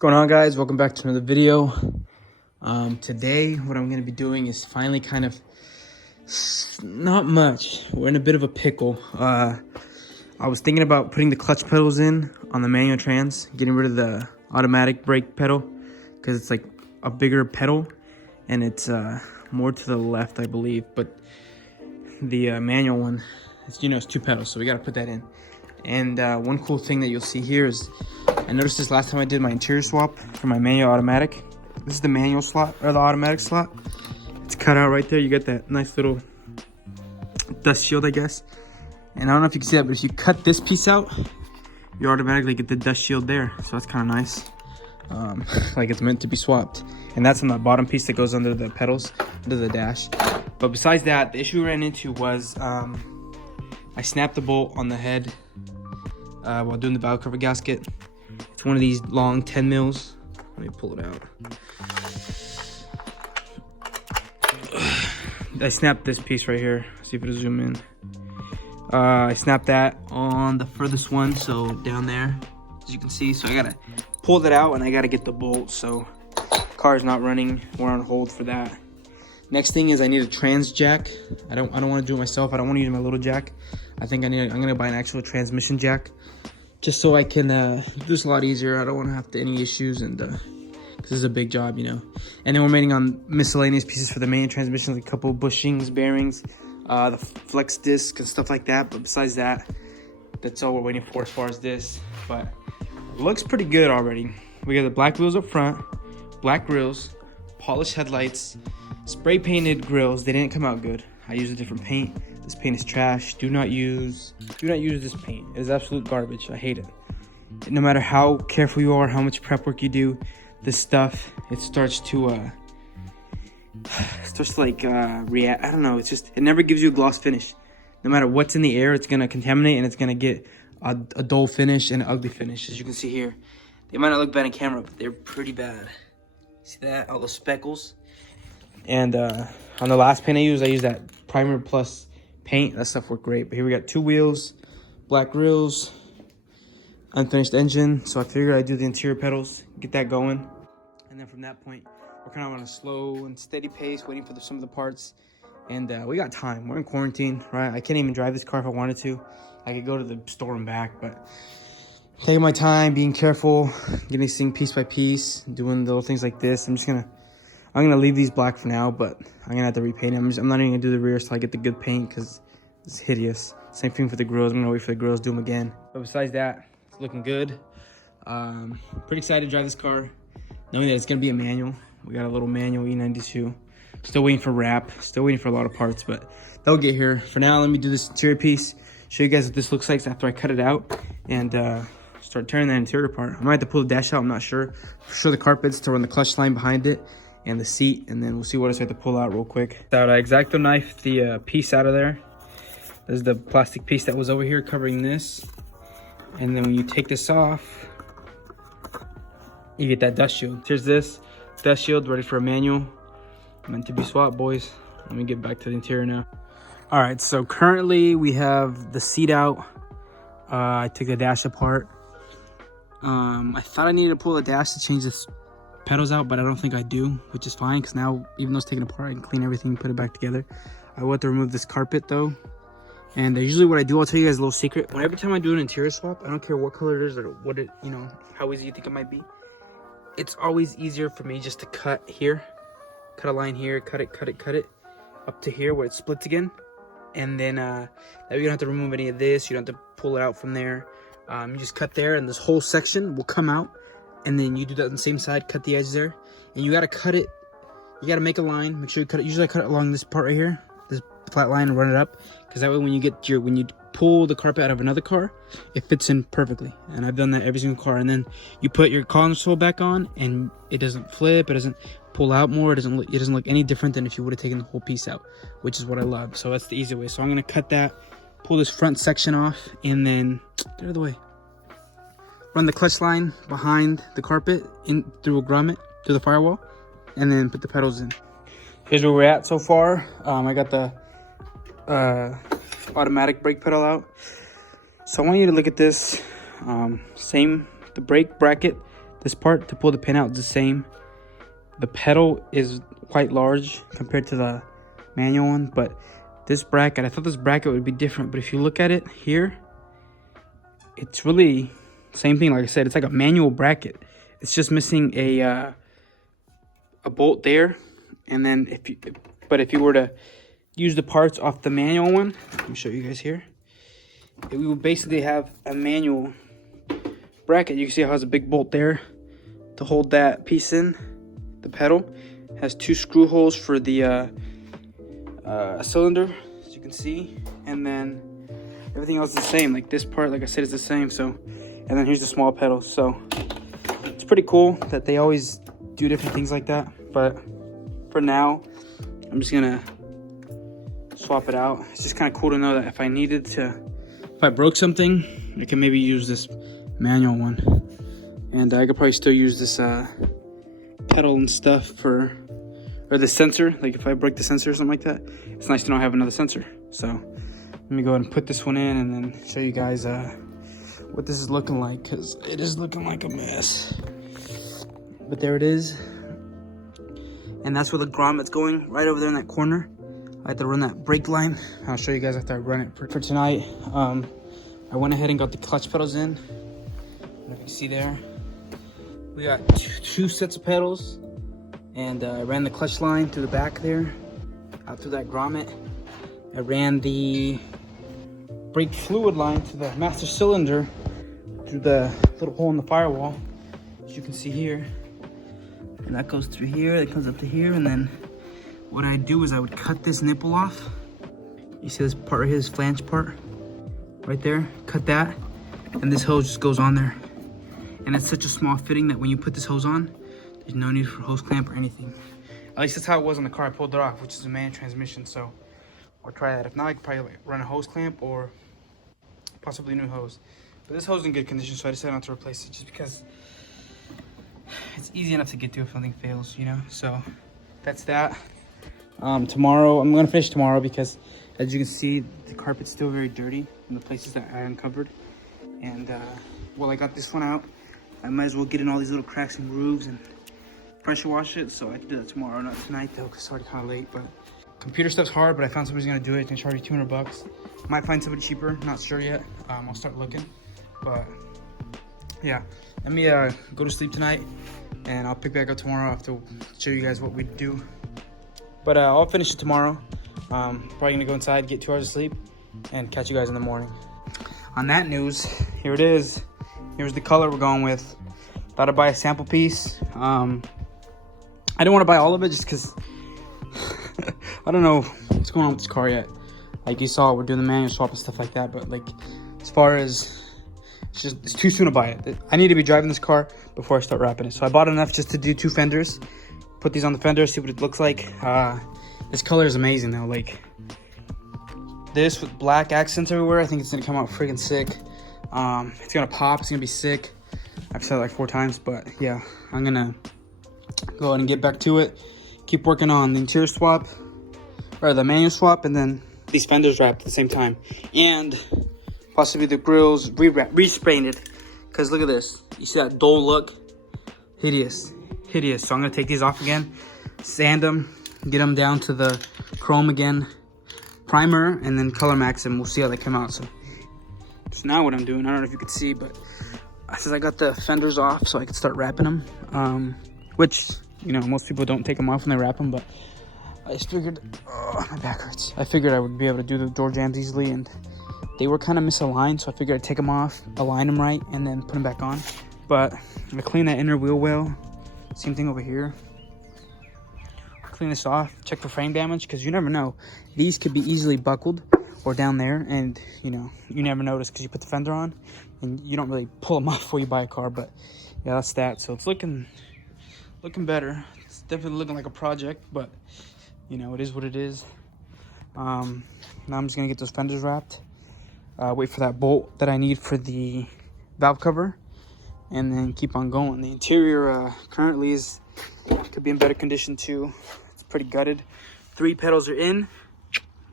Going on, guys? Welcome back to another video. Today what I'm going to be doing is finally kind of not much. We're in a bit of a pickle. I was thinking about putting the clutch pedals in on the manual trans, getting rid of the automatic brake pedal because it's like a bigger pedal and it's more to the left, I believe, but the manual one, it's two pedals, so we got to put that in. And one cool thing that you'll see here is I noticed this last time I did my interior swap for my manual automatic. This is the manual slot, or the automatic slot. It's cut out right there. You get that nice little dust shield, I guess. And I don't know if you can see that, but if you cut this piece out, you automatically get the dust shield there. So that's kind of nice. Like it's meant to be swapped. And that's on the bottom piece that goes under the pedals, under the dash. But besides that, the issue we ran into was I snapped the bolt on the head while doing the valve cover gasket. It's one of these long 10 mils. Let me pull it out. I snapped this piece right here. See if it'll zoom in. I snapped that on the furthest one, so down there, as you can see. So I gotta pull that out and I gotta get the bolt. So car's not running. We're on hold for that. Next thing is I need a trans jack. I don't want to do it myself. I don't want to use my little jack. I think I'm gonna buy an actual transmission jack, just so I can do this a lot easier. I don't want to have any issues, and because this is a big job, And then we're waiting on miscellaneous pieces for the main transmission, like a couple bushings, bearings, the flex disc and stuff like that. But besides that, that's all we're waiting for as far as this. But it looks pretty good already. We got the black wheels up front, black grills, polished headlights, spray painted grills. They didn't come out good. I used a different paint. This paint is trash. Do not use this paint. It is absolute garbage. I hate it. No matter how careful you are, how much prep work you do, this stuff, it starts to react. I don't know. It never gives you a gloss finish. No matter what's in the air, it's gonna contaminate and it's gonna get a dull finish and an ugly finish. As you can see here, they might not look bad on camera, but they're pretty bad. See that? All those speckles. And on the last paint I used that primer plus paint. That stuff worked great. But here we got two wheels, black grills, unfinished engine. So I figured I'd do the interior pedals, get that going. And then from that point, we're kind of on a slow and steady pace, waiting for some of the parts. And we got time. We're in quarantine, right? I can't even drive this car if I wanted to. I could go to the store and back, but taking my time, being careful, getting this thing piece by piece, doing little things like this. I'm gonna leave these black for now, but I'm gonna have to repaint them. I'm not even gonna do the rear till I get the good paint because it's hideous. Same thing for the grills. I'm gonna wait for the grills, do them again. But besides that, it's looking good. Pretty excited to drive this car, knowing that it's gonna be a manual. We got a little manual E92. Still waiting for wrap. Still waiting for a lot of parts, but they'll get here. For now, let me do this interior piece. Show you guys what this looks like after I cut it out and start tearing that interior apart. I might have to pull the dash out. I'm not sure. For sure, the carpets to run the clutch line behind it and the seat, and then we'll see what else I have to pull out real quick. I X-Acto knife the piece out of there. This is the plastic piece that was over here covering this, and then when you take this off, you get that dust shield. Here's this dust shield ready for a manual, meant to be swapped, boys. Let me get back to the interior now. All right, so currently we have the seat out. I took the dash apart. I thought I needed to pull the dash to change this pedals out, but I don't think I do, which is fine because now, even though it's taken apart, I can clean everything and put it back together. I want to remove this carpet though, and usually what I do, I'll tell you guys a little secret. Every time I do an interior swap, I don't care what color it is or what it, how easy you think it might be. It's always easier for me just to cut here, cut a line here, cut it up to here where it splits again, and then that way you don't have to remove any of this. You don't have to pull it out from there. You just cut there, and this whole section will come out. And then you do that on the same side, cut the edge there, and you gotta cut it. You gotta make a line. Make sure you cut it. Usually I cut it along this part right here, this flat line, and run it up, because that way when you pull the carpet out of another car, it fits in perfectly. And I've done that every single car. And then you put your console back on, and it doesn't flip. It doesn't pull out more. It doesn't look any different than if you would have taken the whole piece out, which is what I love. So that's the easy way. So I'm gonna cut that, pull this front section off, and then get out of the way. Run the clutch line behind the carpet in through a grommet to the firewall, and then put the pedals in. Here's where we're at so far. I got the automatic brake pedal out. So I want you to look at this. The brake bracket This part to pull the pin out is the same. The pedal is quite large compared to the manual one, but this bracket, I thought this bracket would be different, but if you look at it here, it's really same thing. Like I said, it's like a manual bracket. It's just missing a bolt there, and then if you were to use the parts off the manual one, let me show you guys here. We would basically have a manual bracket. You can see how it has a big bolt there to hold that piece in. The pedal has 2 screw holes for the cylinder, as you can see, and then everything else is the same. Like this part, like I said, is the same. So, and then here's the small pedal. So it's pretty cool that they always do different things like that. But for now, I'm just gonna swap it out. It's just kind of cool to know that if I broke something, I can maybe use this manual one, and I could probably still use this pedal and stuff or the sensor. Like if I break the sensor or something like that, it's nice to not have another sensor. So let me go ahead and put this one in and then show you guys what this is looking like, because it is looking like a mess. But there it is, and that's where the grommet's going, right over there in that corner. I had to run that brake line. I'll show you guys after I run it. For tonight, I went ahead and got the clutch pedals in. If you can see there, we got two sets of pedals, and I ran the clutch line through the back there, out through that grommet. I ran the brake fluid line to the master cylinder through the little hole in the firewall, as you can see here. And that goes through here, it comes up to here, and then what I do is I would cut this nipple off. You see this part right here, this flange part right there, cut that, and this hose just goes on there. And it's such a small fitting that when you put this hose on, there's no need for hose clamp or anything. At least that's how it was on the car. I pulled it off, which is a manual transmission, so I'll try that. If not, I could probably run a hose clamp or possibly a new hose. But this hose is in good condition, so I decided not to replace it just because it's easy enough to get to if something fails, you know? So that's that. Tomorrow, I'm gonna finish tomorrow because as you can see, the carpet's still very dirty in the places that I uncovered. And while I got this one out, I might as well get in all these little cracks and grooves and pressure wash it. So I can do that tomorrow, not tonight though, because it's already kind of late. But computer stuff's hard, but I found somebody's gonna do it. It's gonna charge me 200 bucks. Might find somebody cheaper, not sure yet. I'll start looking, but yeah. Let me go to sleep tonight, and I'll pick back up tomorrow. I have to show you guys what we do. But I'll finish it tomorrow. Probably gonna go inside, get 2 hours of sleep, and catch you guys in the morning. On that news, here it is. Here's the color we're going with. Thought I'd buy a sample piece. I didn't want to buy all of it just because I don't know what's going on with this car yet. Like you saw, we're doing the manual swap and stuff like that. But like, as far as it's too soon to buy it. I need to be driving this car before I start wrapping it. So I bought enough just to do 2 fenders. Put these on the fender, see what it looks like. This color is amazing though. Like this with black accents everywhere, I think it's gonna come out freaking sick. It's gonna pop, it's gonna be sick. I've said it like 4 times, but yeah, I'm gonna go ahead and get back to it. Keep working on the interior swap, or the manual swap, and then these fenders wrapped at the same time. And possibly the grills respraying it. Cause look at this, you see that dull look? Hideous. So I'm gonna take these off again, sand them, get them down to the chrome again, primer, and then color max them. We'll see how they come out. So now what I'm doing, I don't know if you could see, but since I got the fenders off so I could start wrapping them, which, you know, most people don't take them off when they wrap them, but I just figured, oh, my back hurts. I figured I would be able to do the door jambs easily, and they were kind of misaligned, so I figured I'd take them off, align them right, and then put them back on. But I'm gonna clean that inner wheel well. Same thing over here. Clean this off, check for frame damage, because you never know. These could be easily buckled or down there, and you know, you never notice because you put the fender on and you don't really pull them off before you buy a car. But yeah, that's that. So it's looking better. It's definitely looking like a project, but you know, it is what it is. Now I'm just gonna get those fenders wrapped, wait for that bolt that I need for the valve cover, and then keep on going. The interior currently could be in better condition too. It's pretty gutted. 3 pedals are in,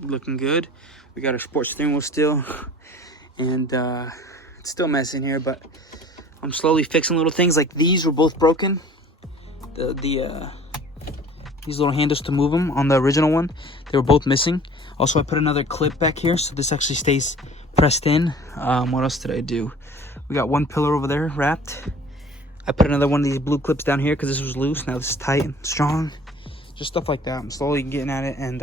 looking good. We got our sports steering wheel still, and it's still messy in here, but I'm slowly fixing little things. Like these were both broken. These little handles to move them on the original one, they were both missing. Also, I put another clip back here so this actually stays pressed in. What else did I do? We got one pillar over there wrapped. I put another one of these blue clips down here because this was loose. Now this is tight and strong. Just stuff like that. I'm slowly getting at it, and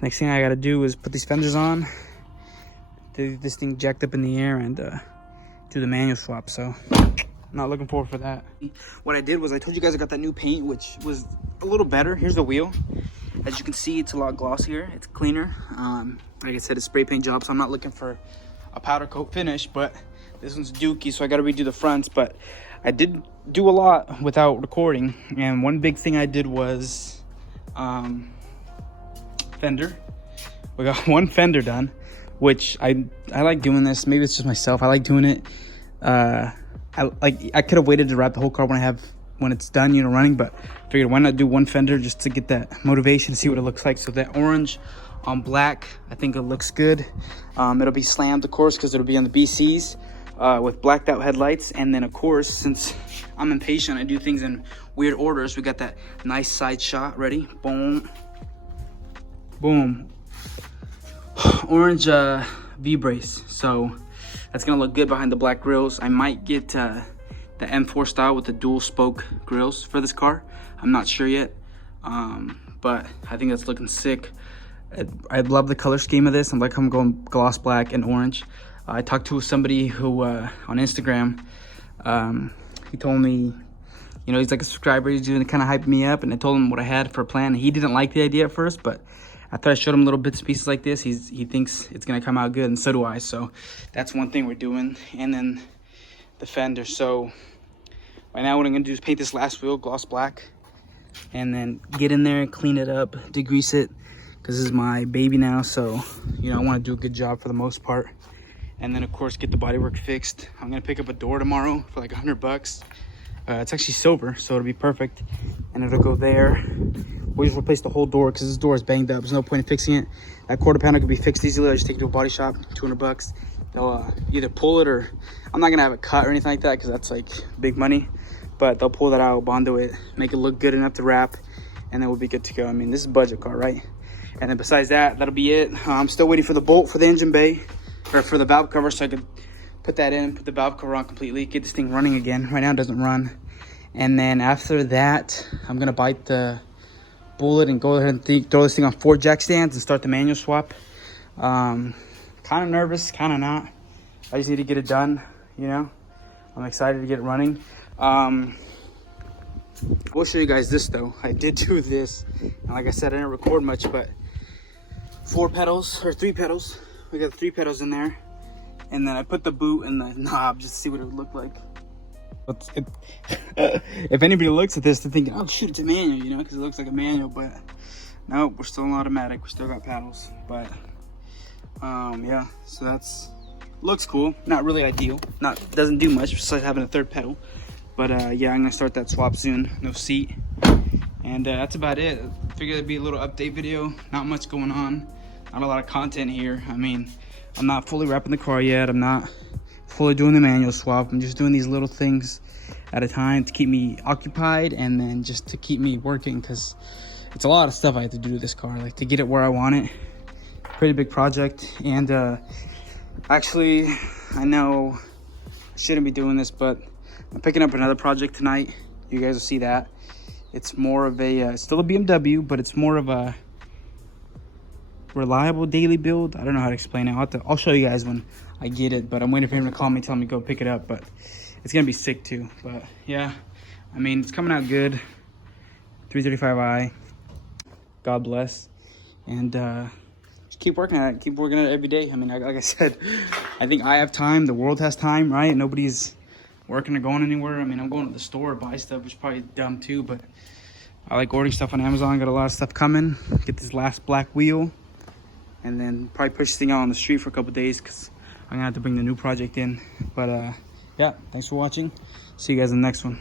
next thing I gotta do is put these fenders on, do this thing jacked up in the air, and do the manual swap. So I'm not looking forward for that. What I did was I told you guys I got that new paint, which was a little better. Here's the wheel. As you can see, it's a lot glossier. It's cleaner. Like I said, it's spray paint job, so I'm not looking for a powder coat finish, but this one's dookie, so I got to redo the fronts. But I did do a lot without recording, and one big thing I did was fender. We got one fender done, which I like doing this. Maybe it's just myself. I like doing it. I could have waited to wrap the whole car when it's done, you know, running, but figured why not do one fender just to get that motivation, see what it looks like. So that orange on black, I think it looks good. It'll be slammed, of course, because it'll be on the BCs with blacked out headlights. And then, of course, since I'm impatient, I do things in weird orders. We got that nice side shot ready. Boom, boom. Orange V-brace. So that's gonna look good behind the black grills. I might get the M4 style with the dual spoke grills for this car. I'm not sure yet, but I think that's looking sick. I love the color scheme of this. I'm like, I'm going gloss black and orange. I talked to somebody who on Instagram. He told me, you know, he's like a subscriber. He's doing kind of hype me up, and I told him what I had for a plan. He didn't like the idea at first, but after I showed him little bits and pieces like this, he thinks it's gonna come out good, and so do I. So that's one thing we're doing. And then the fender. So right now what I'm gonna do is paint this last wheel gloss black, and then get in there, clean it up, degrease it, because this is my baby now. So, you know, I want to do a good job for the most part. And then, of course, get the bodywork fixed. I'm gonna pick up a door tomorrow for like $100. It's actually silver, so it'll be perfect, and it'll go there. We'll just replace the whole door because this door is banged up. There's no point in fixing it. That quarter panel can be fixed easily. I just take it to a body shop, $200. They'll either pull it, or I'm not gonna have it cut or anything like that because that's like big money. But they'll pull that out, bondo it, make it look good enough to wrap, and then we'll be good to go. I mean, this is a budget car, right? And then besides that, that'll be it. I'm still waiting for the bolt for the engine bay, or for the valve cover, so I could put that in, put the valve cover on completely, get this thing running again. Right now it doesn't run. And then after that, I'm gonna bite the bullet and go ahead and throw this thing on 4 jack stands and start the manual swap. Kind of nervous, kind of not. I just need to get it done, you know. I'm excited to get it running. We'll show you guys this though. I did do this, and like I said, I didn't record much, but 4 pedals, or 3 pedals. We got 3 pedals in there, and then I put the boot and the knob just to see what it would look like. If anybody looks at this, they're thinking, oh shoot, it's a manual, you know, because it looks like a manual, but no, we're still in automatic. We still got paddles, but yeah, so that's looks cool. Not really ideal, doesn't do much besides having a 3rd pedal, but yeah, I'm gonna start that swap soon. No seat, and that's about it. Figured it'd be a little update video. Not much going on, not a lot of content here. I mean, I'm not fully wrapping the car yet. I'm not fully doing the manual swap. I'm just doing these little things at a time to keep me occupied, and then just to keep me working, because it's a lot of stuff I have to do to this car, like to get it where I want it. Pretty big project. And actually, I know I shouldn't be doing this, but I'm picking up another project tonight. You guys will see that. It's more of a still a BMW, but it's more of a reliable daily build. I don't know how to explain it. I'll show you guys when I get it, but I'm waiting for him to call me, tell me to go pick it up. But it's gonna be sick too. But yeah, I mean, it's coming out good. 335i, God bless. And just keep working at it, keep working at it every day. I mean, like I said, I think I have time, the world has time, right? Nobody's working or going anywhere. I mean, I'm going to the store, buy stuff, which is probably dumb too, but I like ordering stuff on Amazon. Got a lot of stuff coming. Get this last black wheel, and then probably push this thing out on the street for a couple days, because I'm gonna have to bring the new project in. But yeah, thanks for watching. See you guys in the next one.